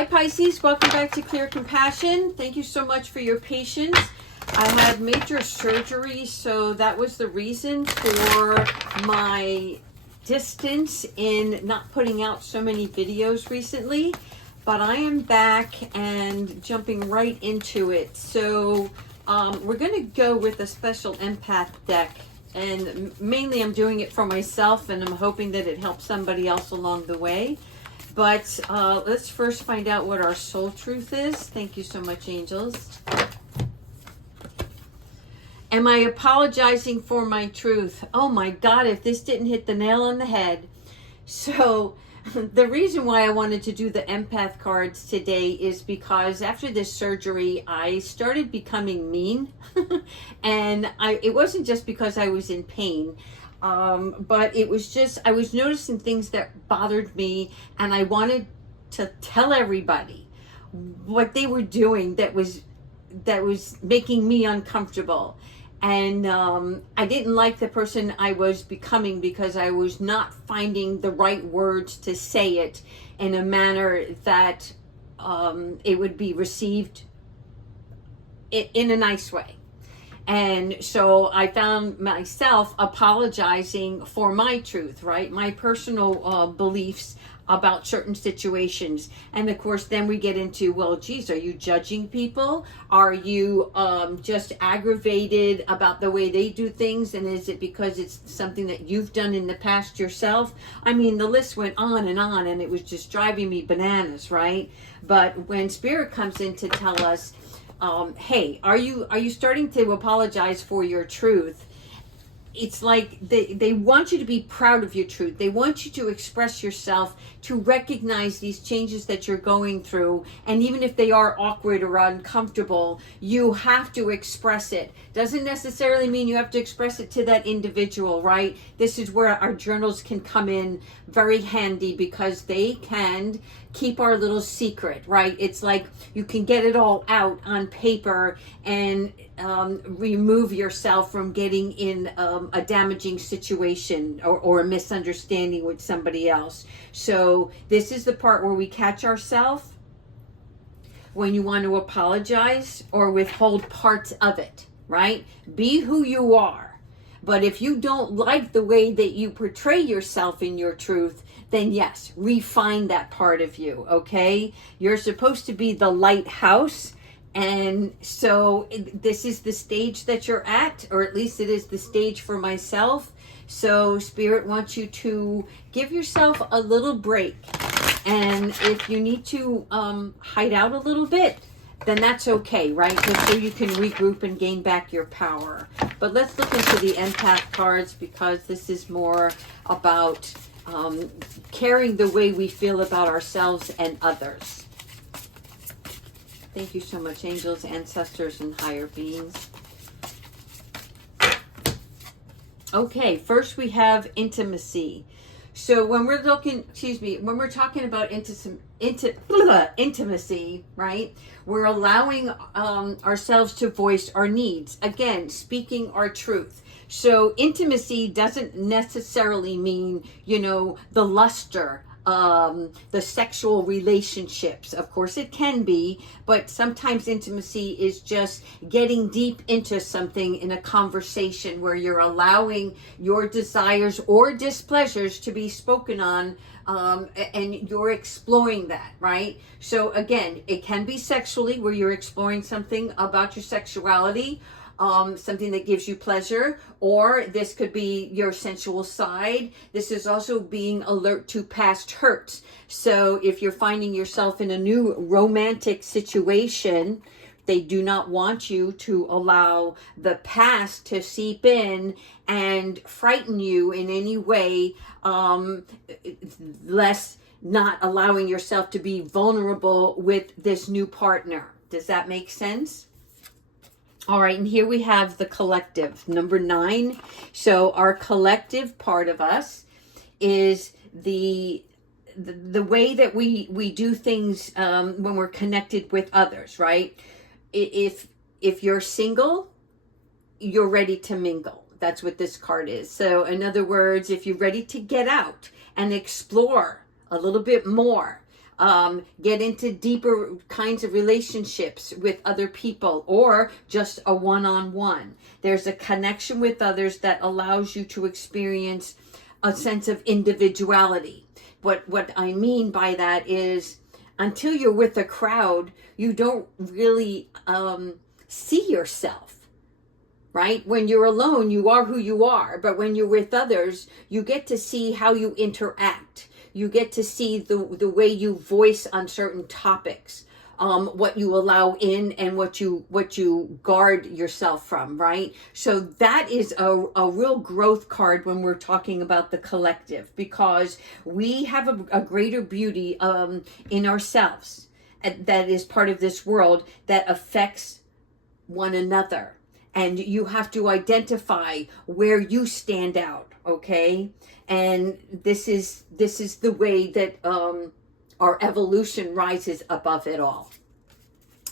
Hi Pisces, welcome back to Clear Compassion. Thank you so much for your patience. I had major surgery, so that was the reason for my distance in not putting out so many videos recently. But I am back and jumping right into it. So we're going to go with a special empath deck. And mainly I'm doing it for myself, and I'm hoping that it helps somebody else along the way. But let's first find out what our soul truth is. Thank you so much, angels. Am I apologizing for my truth? Oh my God, if this didn't hit the nail on the head. So the reason why I wanted to do the empath cards today is because after this surgery, I started becoming mean. And it wasn't just because I was in pain. But it was just, I was noticing things that bothered me, and I wanted to tell everybody what they were doing that was making me uncomfortable. And I didn't like the person I was becoming because I was not finding the right words to say it in a manner that it would be received in a nice way. And so I found myself apologizing for my truth, right? My personal beliefs about certain situations. And of course, then we get into, well, geez, are you judging people? Are you just aggravated about the way they do things? And is it because it's something that you've done in the past yourself? I mean, the list went on, and it was just driving me bananas, right? But when Spirit comes in to tell us, hey, are you starting to apologize for your truth? It's like they want you to be proud of your truth. They want you to express yourself, to recognize these changes that you're going through. And even if they are awkward or uncomfortable, you have to express it. Doesn't necessarily mean you have to express it to that individual, right? This is where our journals can come in very handy, because they can keep our little secret, right? It's like you can get it all out on paper and remove yourself from getting in a damaging situation or a misunderstanding with somebody else. So this is the part where we catch ourselves when you want to apologize or withhold parts of it, right? Be who you are. But if you don't like the way that you portray yourself in your truth, then yes, refine that part of you, okay? You're supposed to be the lighthouse. And so this is the stage that you're at, or at least it is the stage for myself. So Spirit wants you to give yourself a little break. And if you need to hide out a little bit, then that's okay, right? Just so you can regroup and gain back your power. But let's look into the empath cards, because this is more about caring the way we feel about ourselves and others. Thank you so much, angels, ancestors, and higher beings. Okay, first we have intimacy. So when we're when we're talking about intimacy, right? We're allowing ourselves to voice our needs. Again, speaking our truth. So intimacy doesn't necessarily mean, the luster, the sexual relationships. Of course it can be, but sometimes intimacy is just getting deep into something in a conversation where you're allowing your desires or displeasures to be spoken on, and you're exploring that, right? So again, it can be sexually, where you're exploring something about your sexuality, something that gives you pleasure, or this could be your sensual side. This is also being alert to past hurts. So if you're finding yourself in a new romantic situation, they do not want you to allow the past to seep in and frighten you in any way, less not allowing yourself to be vulnerable with this new partner. Does that make sense? All right, and here we have the collective, number 9. So our collective part of us is the way that we do things when we're connected with others, right? If you're single, you're ready to mingle. That's what this card is. So in other words, if you're ready to get out and explore a little bit more, get into deeper kinds of relationships with other people, or just a one-on-one. There's a connection with others that allows you to experience a sense of individuality. What I mean by that is, until you're with a crowd, you don't really see yourself. Right? When you're alone, you are who you are. But when you're with others, you get to see how you interact. You get to see the way you voice on certain topics, what you allow in and what you guard yourself from, right? So that is a real growth card when we're talking about the collective, because we have a greater beauty in ourselves that is part of this world that affects one another. And you have to identify where you stand out, okay? And this is the way that our evolution rises above it all.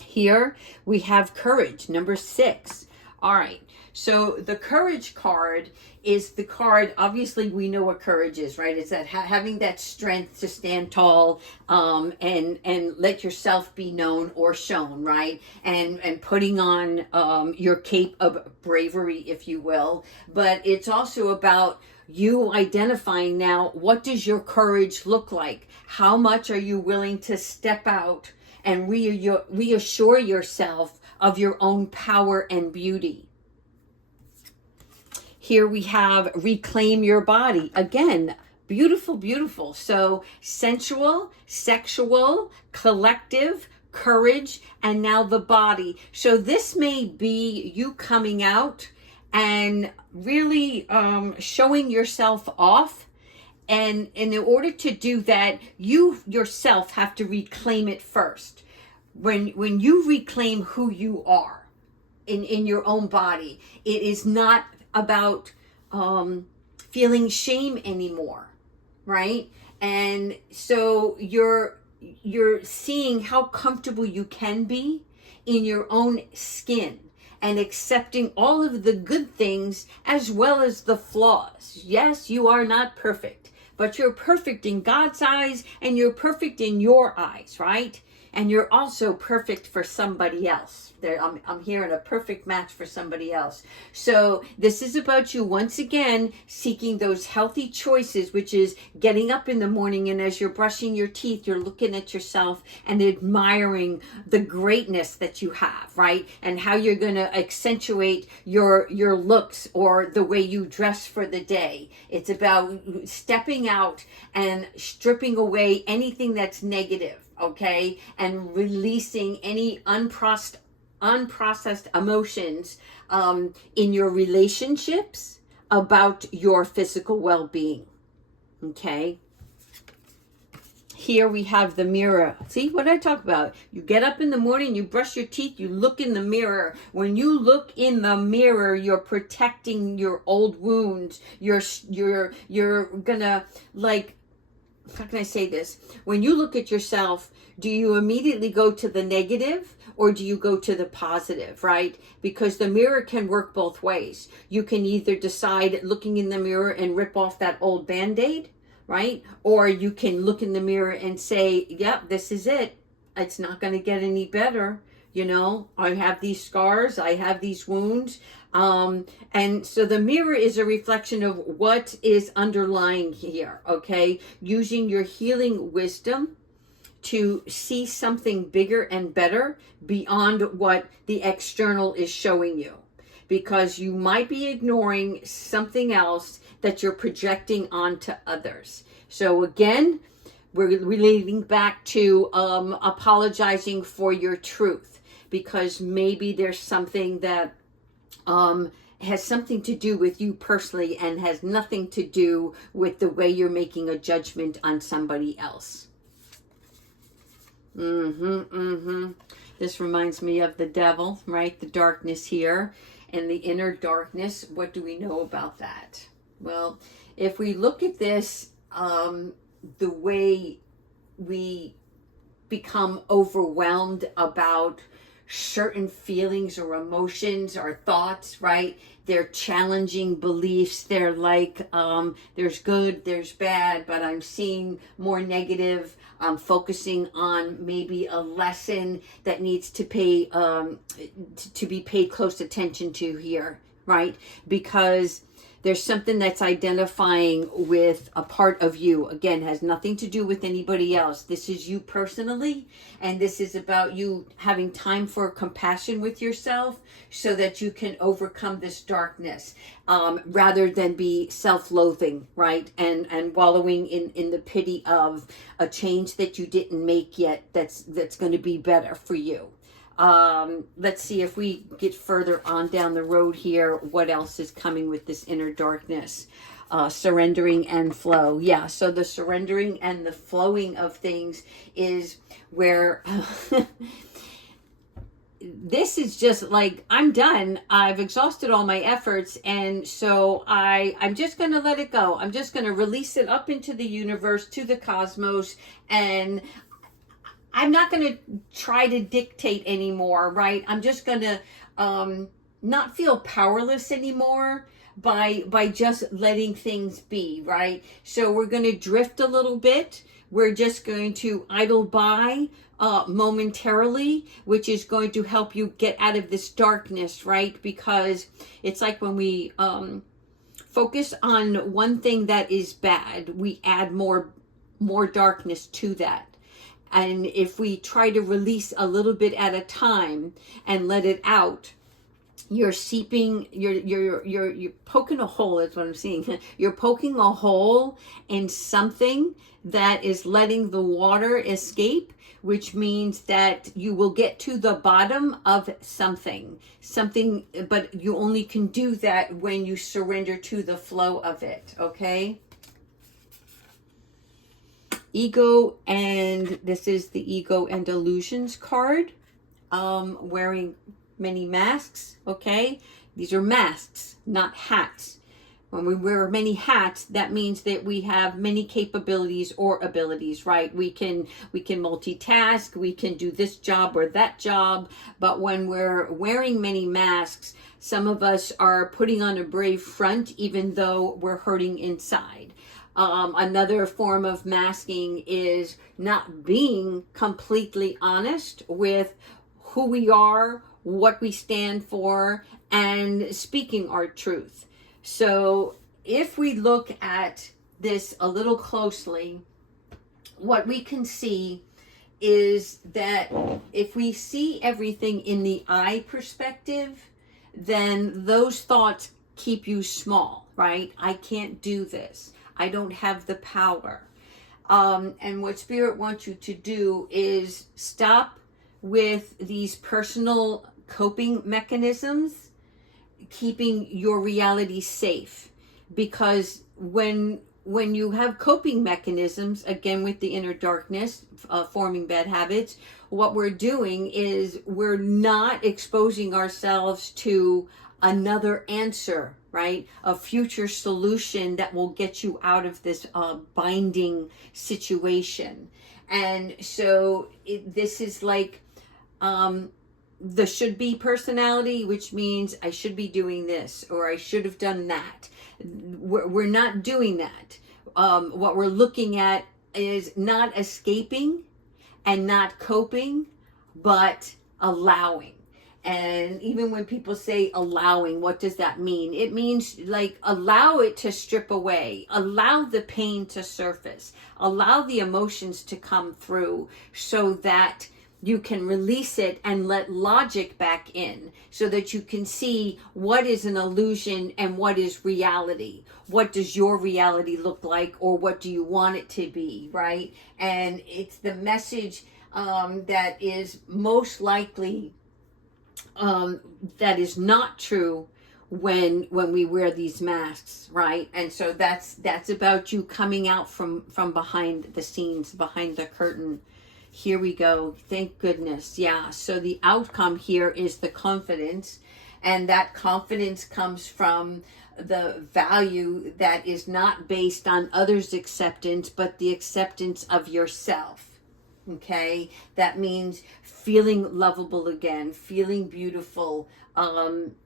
Here we have courage, number 6. All right, so the courage card is the card, obviously we know what courage is, right? It's that having that strength to stand tall, and let yourself be known or shown, right? And putting on your cape of bravery, if you will. But it's also about you identifying now, what does your courage look like? How much are you willing to step out and reassure yourself of your own power and beauty? Here we have reclaim your body. Again, beautiful, beautiful. So sensual, sexual, collective, courage, and now the body. So this may be you coming out and really showing yourself off. And in order to do that, you yourself have to reclaim it first. When you reclaim who you are in your own body, it is not about feeling shame anymore, right? And so you're seeing how comfortable you can be in your own skin, and accepting all of the good things as well as the flaws. Yes, you are not perfect, but you're perfect in God's eyes, and you're perfect in your eyes, right? And you're also perfect for somebody else. I'm hearing a perfect match for somebody else. So this is about you once again seeking those healthy choices, which is getting up in the morning, and as you're brushing your teeth, you're looking at yourself and admiring the greatness that you have, right? And how you're going to accentuate your looks or the way you dress for the day. It's about stepping out and stripping away anything that's negative, okay? And releasing any unprocessed emotions in your relationships about your physical well-being, okay? Here we have the mirror. See what I talk about? You get up in the morning, you brush your teeth, you look in the mirror. When you look in the mirror, you're protecting your old wounds. You're gonna, like, how can I say this? When you look at yourself, do you immediately go to the negative or do you go to the positive, right? Because the mirror can work both ways. You can either decide looking in the mirror and rip off that old Band-Aid, right? Or you can look in the mirror and say, yep, this is it. It's not going to get any better. You know, I have these scars, I have these wounds. And so the mirror is a reflection of what is underlying here, okay? Using your healing wisdom to see something bigger and better beyond what the external is showing you. Because you might be ignoring something else that you're projecting onto others. So again, we're relating back to apologizing for your truth. Because maybe there's something that has something to do with you personally and has nothing to do with the way you're making a judgment on somebody else. This reminds me of the devil, right? The darkness here and the inner darkness. What do we know about that? Well, if we look at this, the way we become overwhelmed about certain feelings or emotions or thoughts, right? They're challenging beliefs. They're like, there's good, there's bad, but I'm seeing more negative. I'm focusing on maybe a lesson that needs to to be paid close attention to here, right? Because there's something that's identifying with a part of you. Again, has nothing to do with anybody else. This is you personally, and this is about you having time for compassion with yourself so that you can overcome this darkness, rather than be self-loathing, right? And wallowing in the pity of a change that you didn't make yet that's going to be better for you. Let's see if we get further on down the road here, what else is coming with this inner darkness. Surrendering and flow. Yeah, so the surrendering and the flowing of things is where this is just like, I'm done. I've exhausted all my efforts, and so I'm just going to let it go. I'm just going to release it up into the universe, to the cosmos, and I'm not going to try to dictate anymore, right? I'm just going to not feel powerless anymore by just letting things be, right? So we're going to drift a little bit. We're just going to idle by momentarily, which is going to help you get out of this darkness, right? Because it's like when we focus on one thing that is bad, we add more darkness to that. And if we try to release a little bit at a time and let it out, you're poking a hole. That's what I'm seeing. You're poking a hole in something that is letting the water escape, which means that you will get to the bottom of something, but you only can do that when you surrender to the flow of it. Okay. Ego, and this is the Ego and Illusions card. Wearing many masks, okay? These are masks, not hats. When we wear many hats, that means that we have many capabilities or abilities, right? We can multitask, we can do this job or that job, but when we're wearing many masks, some of us are putting on a brave front even though we're hurting inside. Another form of masking is not being completely honest with who we are, what we stand for, and speaking our truth. So if we look at this a little closely, what we can see is that if we see everything in the I perspective, then those thoughts keep you small, right? I can't do this. I don't have the power. And what Spirit wants you to do is stop with these personal coping mechanisms, keeping your reality safe. Because when you have coping mechanisms, again with the inner darkness, forming bad habits, what we're doing is we're not exposing ourselves to another answer, right? A future solution that will get you out of this binding situation. And so this is like the should be personality, which means I should be doing this or I should have done that. We're not doing that. What we're looking at is not escaping and not coping, but allowing. And even when people say allowing, what does that mean? It means like allow it to strip away, allow the pain to surface, allow the emotions to come through so that you can release it and let logic back in so that you can see what is an illusion and what is reality. What does your reality look like, or what do you want it to be, right? And it's the message that is most likely that is not true when we wear these masks, right? And so that's about you coming out from behind the scenes, behind the curtain. Here we go. Thank goodness. Yeah. So the outcome here is the confidence, and that confidence comes from the value that is not based on others' acceptance, but the acceptance of yourself, Okay, that means feeling lovable again, feeling beautiful,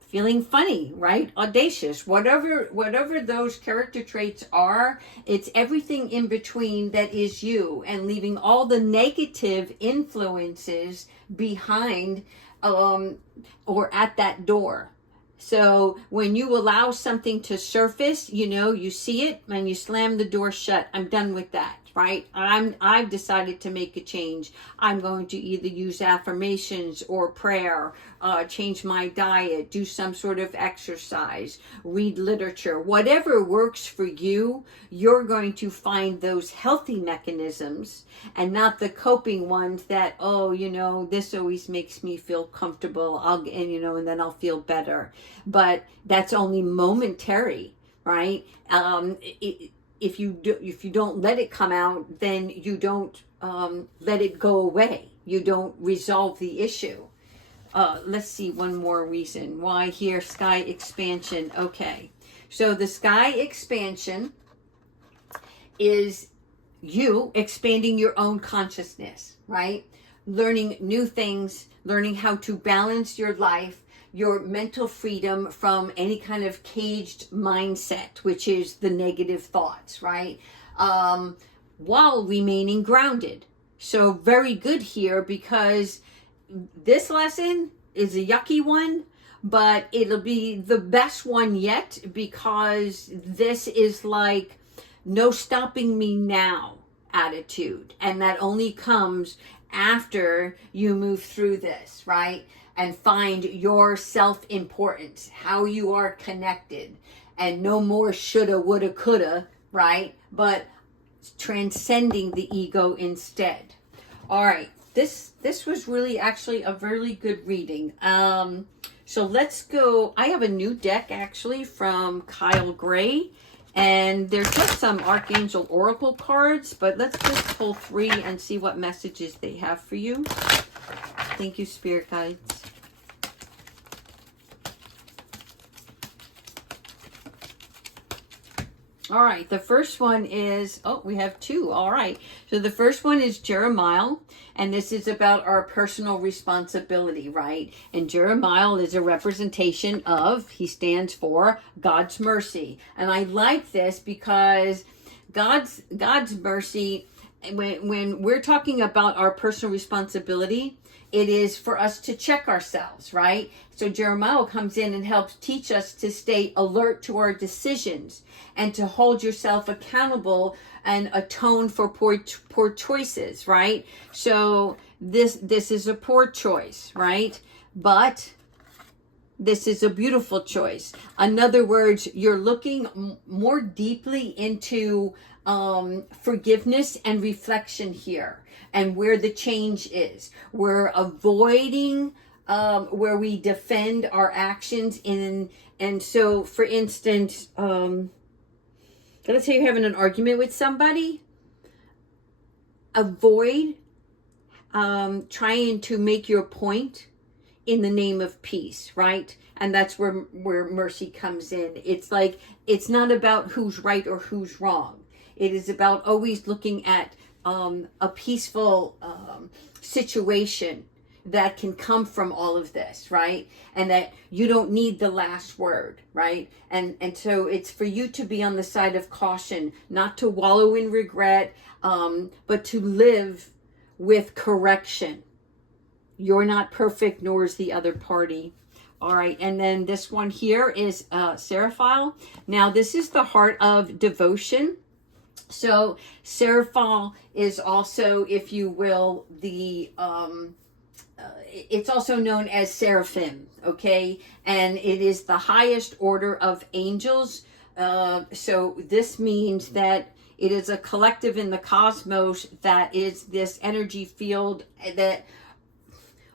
feeling funny, right? Audacious, whatever those character traits are, it's everything in between that is you, and leaving all the negative influences behind, or at that door. So when you allow something to surface, you see it and you slam the door shut. I'm done with that, right? I've decided to make a change. I'm going to either use affirmations or prayer, change my diet, do some sort of exercise, read literature, whatever works for you. You're going to find those healthy mechanisms and not the coping ones that, this always makes me feel comfortable. And then I'll feel better. But that's only momentary, right? If you don't let it come out, then you don't let it go away. You don't resolve the issue. Let's see one more reason why here. Sky expansion. Okay, so the sky expansion is you expanding your own consciousness, right? Learning new things, learning how to balance your life, your mental freedom from any kind of caged mindset, which is the negative thoughts, right? While remaining grounded. So very good here, because this lesson is a yucky one, but it'll be the best one yet, because this is like no stopping me now attitude. And that only comes after you move through this, right? And find your self-importance, how you are connected, and no more shoulda, woulda, coulda, right? But transcending the ego instead. All right, this was really actually a really good reading. So let's go. I have a new deck actually from Kyle Gray, and they're just some Archangel Oracle cards, but let's just pull 3 and see what messages they have for you. Thank you, Spirit Guides. All right, the first one is, we have 2. All right, so the first one is Jeremiah, and this is about our personal responsibility, right? And Jeremiah is a representation of, he stands for God's mercy. And I like this because God's mercy, when we're talking about our personal responsibility, it is for us to check ourselves, right? So Jeremiah comes in and helps teach us to stay alert to our decisions and to hold yourself accountable and atone for poor choices, right? So this is a poor choice, right? But this is a beautiful choice. In other words, you're looking more deeply into forgiveness and reflection here, and where the change is. We're avoiding where we defend our actions in. And so, for instance, let's say you're having an argument with somebody. Avoid trying to make your point in the name of peace, right? And that's where mercy comes in. It's like, it's not about who's right or who's wrong. It is about always looking at a peaceful situation that can come from all of this, right? And that you don't need the last word, right? And so it's for you to be on the side of caution, not to wallow in regret, but to live with correction. You're not perfect, nor is the other party. All right, and then this one here is Seraphile. Now, this is the heart of devotion. So Seraphile is also, if you will, the it's also known as seraphim, okay? And it is the highest order of angels. So this means that it is a collective in the cosmos that is this energy field that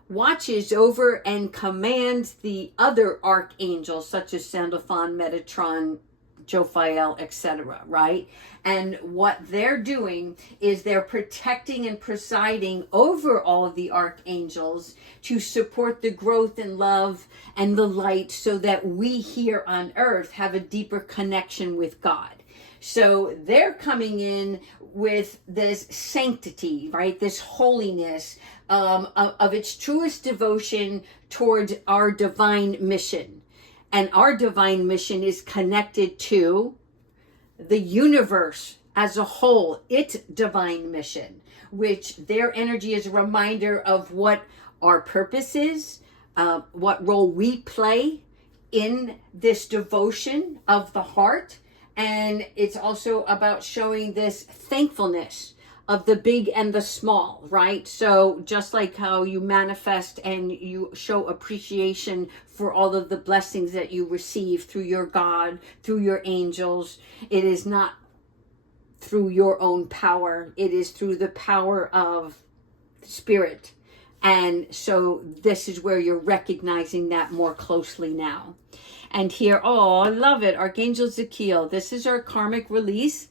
watches over and commands the other archangels, such as Sandalphon, Metatron, Jophiel, etc., right? And what they're doing is they're protecting and presiding over all of the archangels to support the growth and love and the light, so that we here on earth have a deeper connection with God. So they're coming in with this sanctity, right? This holiness of its truest devotion towards our divine mission. And our divine mission is connected to the universe as a whole, its divine mission, which their energy is a reminder of what our purpose is, what role we play in this devotion of the heart. And it's also about showing this thankfulness of the big and the small, right? So just like how you manifest and you show appreciation for all of the blessings that you receive through your God, through your angels, it is not through your own power. It is through the power of spirit. And so this is where you're recognizing that more closely now. And here, oh, I love it. Archangel Zakiel. This is our karmic release.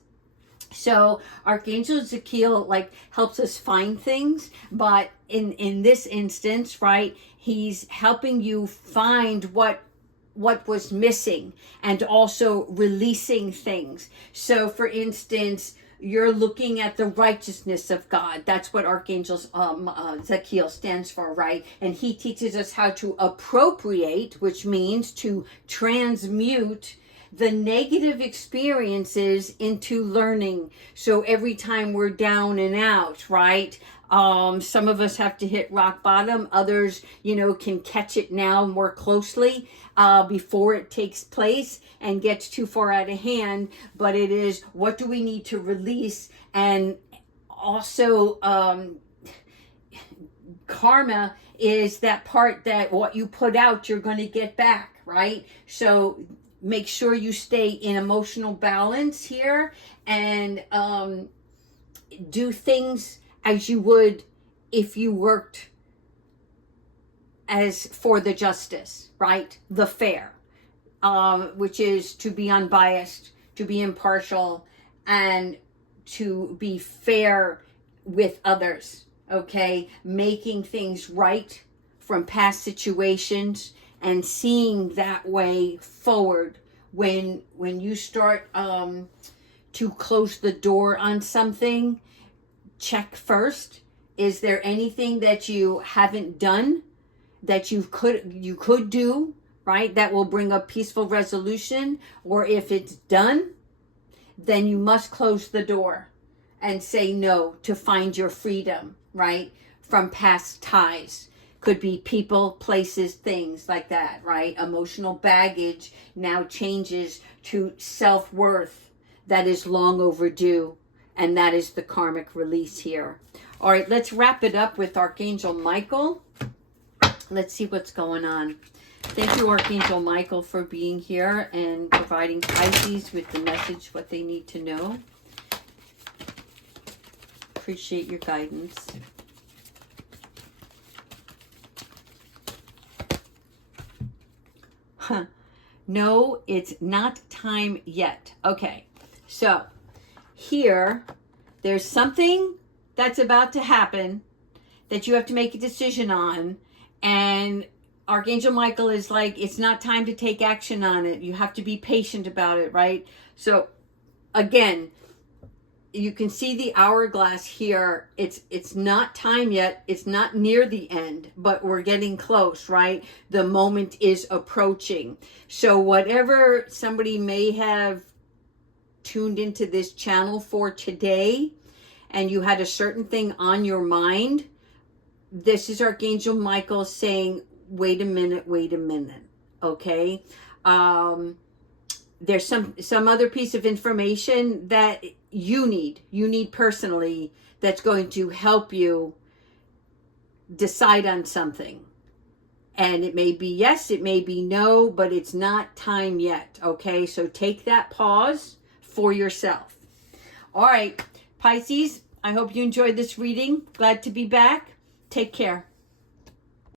So Archangel Zakiel like helps us find things, but in this instance, right, he's helping you find what was missing and also releasing things. So for instance, you're looking at the righteousness of God. That's what Archangel Zakiel stands for, right? And he teaches us how to appropriate, which means to transmute the negative experiences into learning. So every time we're down and out, right? Some of us have to hit rock bottom. Others, can catch it now more closely before it takes place and gets too far out of hand. But it is, what do we need to release? And also, karma is that part that what you put out, you're going to get back, right? So make sure you stay in emotional balance here and do things as you would if you worked as for the justice, right? The fair, which is to be unbiased, to be impartial, and to be fair with others, okay? Making things right from past situations and seeing that way forward. When you start to close the door on something, check first, is there anything that you haven't done that you could do, right, that will bring a peaceful resolution? Or if it's done, then you must close the door and say no to find your freedom, right, from past ties. Could be people, places, things like that, right? Emotional baggage now changes to self-worth that is long overdue. And that is the karmic release here. All right, let's wrap it up with Archangel Michael. Let's see what's going on. Thank you, Archangel Michael, for being here and providing Pisces with the message, what they need to know. Appreciate your guidance. No, it's not time yet. Okay, so here, there's something that's about to happen that you have to make a decision on, and Archangel Michael is like, it's not time to take action on it. You have to be patient about it, right? So again, you can see the hourglass here. It's not time yet. It's not near the end, but we're getting close, right? The moment is approaching. So whatever somebody may have tuned into this channel for today, and you had a certain thing on your mind, this is Archangel Michael saying, wait a minute, okay? There's some other piece of information that you need personally, that's going to help you decide on something. And it may be yes, it may be no, but it's not time yet, okay? So take that pause for yourself. All right, Pisces, I hope you enjoyed this reading. Glad to be back. Take care.